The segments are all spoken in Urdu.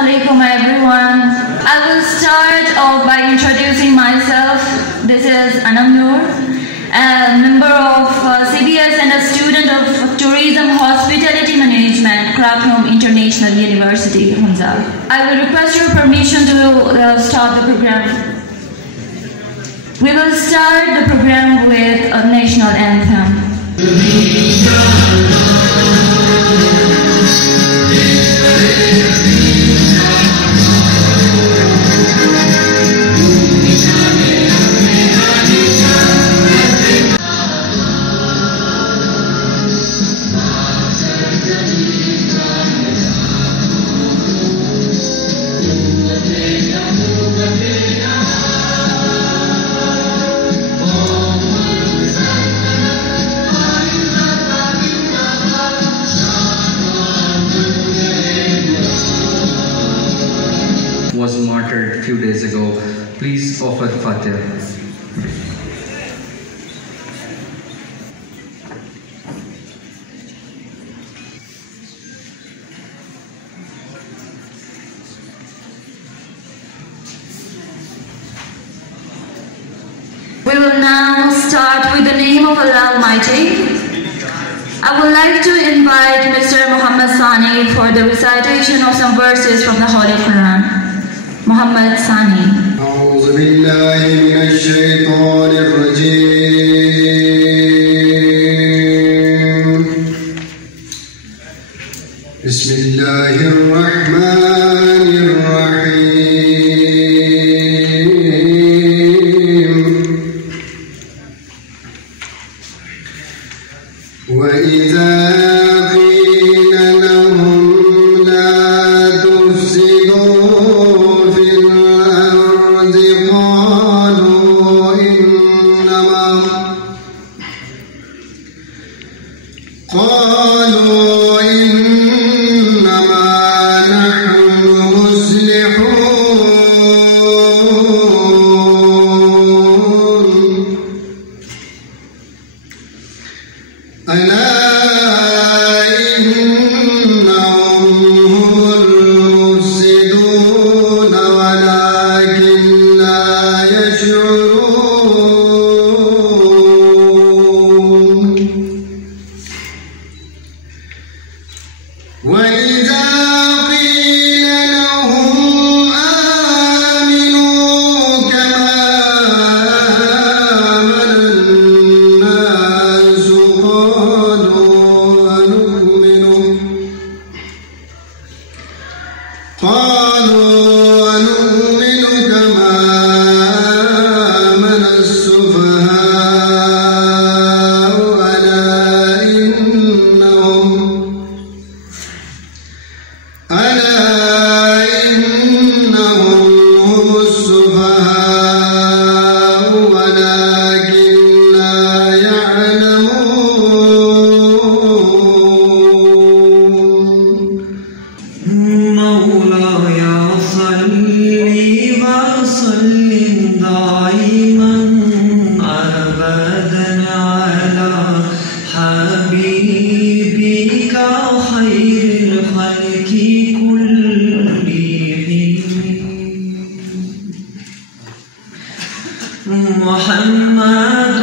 Assalamualaikum everyone. I will start off by introducing myself. This is Anam Noor, a member of CBS and a student of Tourism Hospitality Management, Krakow International University, Hunza. I will request your permission to start the program. We will start the program with a national anthem. Was martyred a few days ago. Please offer Fatiha. We will now start with the name of Allah Almighty. I would like to invite Mr. Muhammad Sani for the recitation of some verses from the Holy Quran. Muhammad Sani. أعوذ بالله من الشيطان الرجيم. بسم الله الرحمن الرحيم. وإذا قيل لهم لا تفسدوا في الأرض قالوا إنما نحن مصلحون ألا إنهم هم المفسدون ولكن لا يشعرون وإذا قيل لهم آمنوا كما آمن الناس قالوا أنؤمن كما آمن السفهاء ألا إنهم هم السفهاء ولكن لا يعلمون مولاي صل وسلم دائما أبدا على حبيبك خير الخلق محمد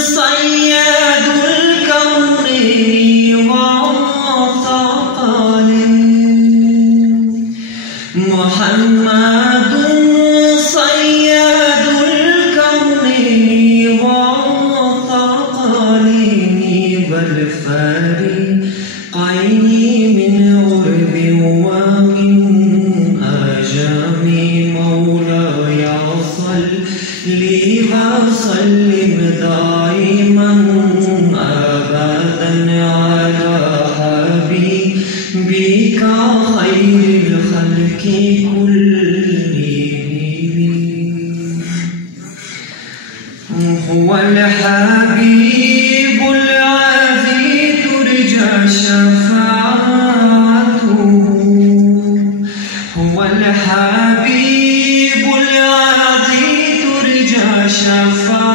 سيد الكونين والثقلين محمد سيد الكونين والثقلين والفريقين من غرب ومن أجم مولاي صل وسلم دائما أبدا على حبيبك خير الخلق كلهم هو الحبيب الذي ترجى شفاعته هو الحبيب الذي ترجى شفاعته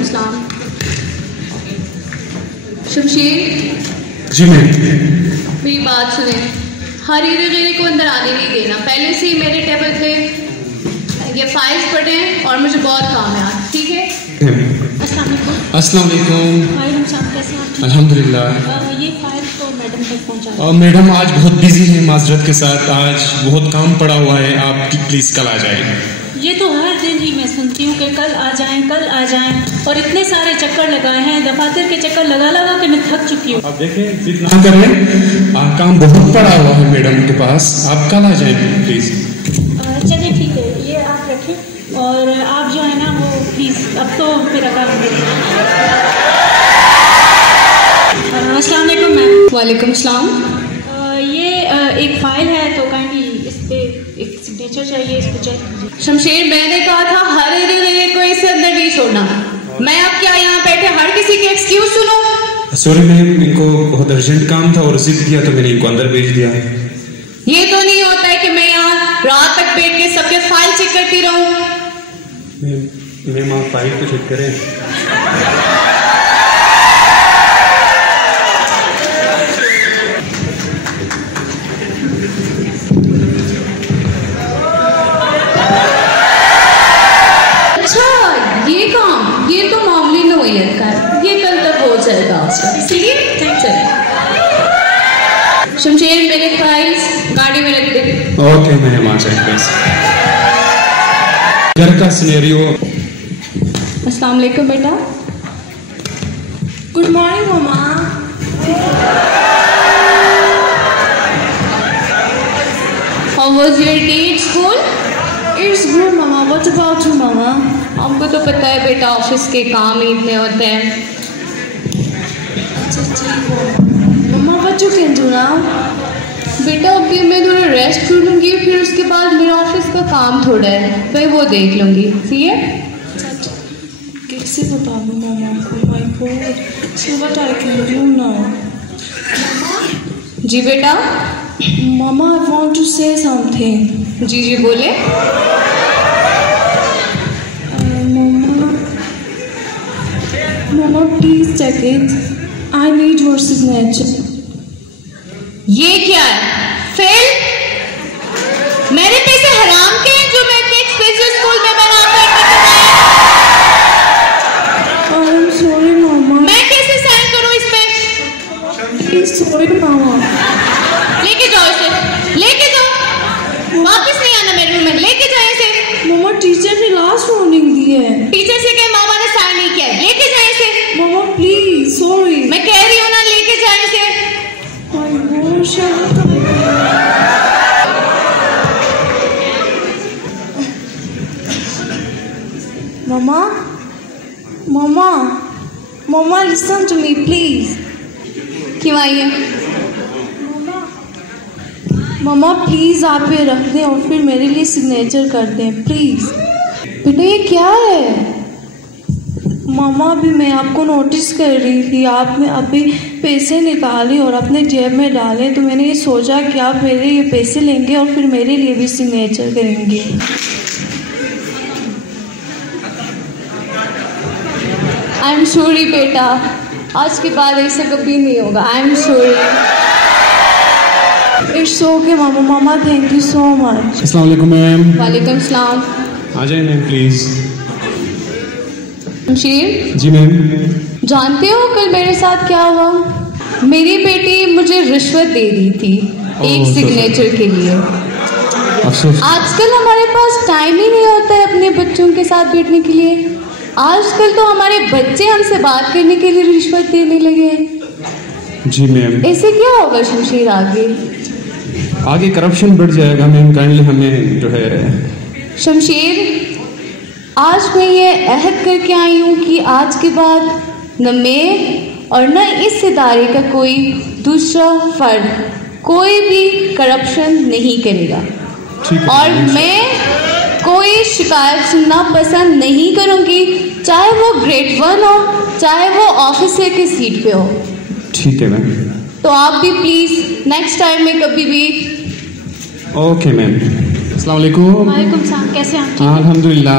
السلام. شمشیر جی میم. میری بات سنیں. حریری غیرے کو اندر آنے نہیں دینا. پہلے سے ہی میرے ٹیبل پہ یہ فائلز پڑے ہیں اور مجھے بہت کام ہے آج. ٹھیک ہے. السلام علیکم. السلام علیکم. وعلیکم السلام. کیسے ہیں آپ؟ الحمد للہ. یہ فائل تو میڈم تک پہنچا. میڈم آج بہت بزی ہیں معذرت کے ساتھ. آج بہت کام پڑا ہوا ہے. آپ پلیز کل آ جائیں. یہ تو ہر دن ہی میں سنتی ہوں کہ کل آ جائیں کل آ جائیں, اور اتنے سارے چکر لگائے ہیں, دفاتر کے چکر لگا لگا کے میں تھک چکی ہوں. آپ دیکھیں جتنا کریں کام بہت پڑا ہوا ہے میڈم کے پاس. آپ کل آ جائیں پلیز. چلیے ٹھیک ہے, یہ آپ رکھیں اور آپ جو ہے نا وہ پلیز اب تو میرا کام السلام علیکم میم. وعلیکم السلام. یہ ایک فائل ہے تو کائنڈلی اس پہ ایک سگنیچر چاہیے, اس کو چیک کیجیے. شمشیر میں نے کہا تھا ہر ایک کو اس سے اندر نہیں چھوڑنا. میں اب کیا یہاں بیٹھے ہر کسی کے ایکسکیوز سنو؟ سوری میم, ان کو بہت ارجنٹ کام تھا اور ضد کیا تو میں نے ان کو اندر بھیج دیا. یہ تو نہیں ہوتا ہے کہ میں یہاں رات تک بیٹھ کے سب کے فائل چیک کرتی رہوں. میم آپ فائل تو چیک کریں. یہ تو معمولی نوعیت کا ہے, یہ کل تک ہو جائے گا. اسی لیے چلے. شمشیر میرے فائلز گاڑی میں رکھ دے. اوکے میم آ جائیں بس. گھر کا سینیریو. السلام علیکم بیٹا. Good morning mama. How was your day at school? It's good mama. What about you mama? آپ کو تو پتہ ہے بیٹا آفس کے کام ہی اتنے ہوتے ہیں. مما what you can do now? بیٹا ابھی میں تھوڑا ریسٹ کر لوں گی, پھر اس کے بعد میرا آفس کا کام تھوڑا ہے, میں وہ دیکھ لوں گی. ٹھیک ہے. کیسے بتا دوں ماما کو؟ My god. So what I can do now? جی بیٹا. Mama I want to say something. جی بولے. Mama, please check it. I need your signature. یہ کیا ہے؟ فیل؟ میرے پیسے حرام کے ہیں جو میں اپنے اسپیشل اسکول میں بنا کر I'm sorry, Mama. میں کیسے سائن کروں اس پہ؟ Please, sorry, Mama. لے کے جاؤ اسے, لے کے جاؤ. واپس نہیں آنا میرے روم میں, لے کے جائیں اسے. Mama, ٹیچر نے لاسٹ وارننگ دی ہے. ٹیچر سے کہ ماما نے سائن نہیں کیا ہے, لے کے جائیں اسے. Mama, please, sorry. میں کہہ رہی ہوں نا, لے کے جائیں اسے. Mama, listen to me, please. کیوں آئی ہے؟ مما پلیز آپ یہ رکھ دیں اور پھر میرے لیے سگنیچر کر دیں پلیز. بیٹا یہ کیا ہے؟ ماما ابھی میں آپ کو نوٹس کر رہی تھی, آپ نے ابھی پیسے نکالے اور اپنے جیب میں ڈالے, تو میں نے یہ سوچا کہ آپ میرے یہ پیسے لیں گے اور پھر میرے لیے بھی سگنیچر کریں گے. آئی ایم سوری بیٹا, آج کے بعد ایسا کبھی نہیں ہوگا. I am sorry. It's okay mama. Mama thank you so much. السلام علیکم میم. وعلیکم السلام. آ جائیں میم پلیز. شمشیر. جی میم. جانتے ہو کل میرے ساتھ کیا ہوا؟ میری بیٹی مجھے رشوت دے رہی تھی ایک سگنیچر کے لیے. آج کل ہمارے پاس ٹائم ہی نہیں ہوتا ہے اپنے بچوں کے ساتھ بیٹھنے کے لیے. آج کل تو ہمارے بچے ہم سے بات کرنے کے لیے رشوت دینے لگے ہیں. جی میم. ایسے کیا ہوگا شمشیر آگے کرپشن بڑھ جائے گا میم. کائنڈلی ہمیں جو ہے شمشیر, آج میں یہ عہد کر کے آئی ہوں کہ آج کے بعد نہ میں اور نہ اس ادارے کا کوئی دوسرا فرد کوئی بھی کرپشن نہیں کرے گا, اور میں کوئی شکایت سننا پسند نہیں کروں گی, چاہے وہ گریڈ 1 ہو چاہے وہ آفیسر کی سیٹ پہ ہو. ٹھیک ہے میم. تو آپ بھی پلیز نیکسٹ ٹائم میں کبھی بھی. Okay ma'am. السلام علیکم. وعلیکم السلام. کیسے ہیں آپ؟ الحمد للہ.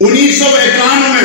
1991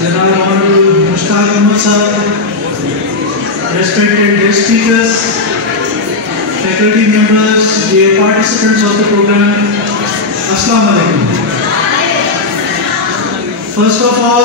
Janab Honorable Mushtaq Ahmad Sahab, respected guest speakers, faculty members, dear participants of the program, Assalamu alaikum. First of all,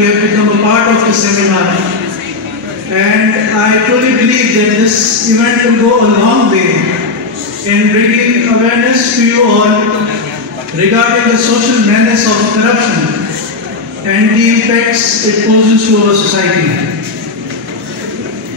you have become a part of the seminar. And I truly believe that this event will go a long way in bringing awareness to you all regarding the social menace of corruption and the impacts it poses to our society.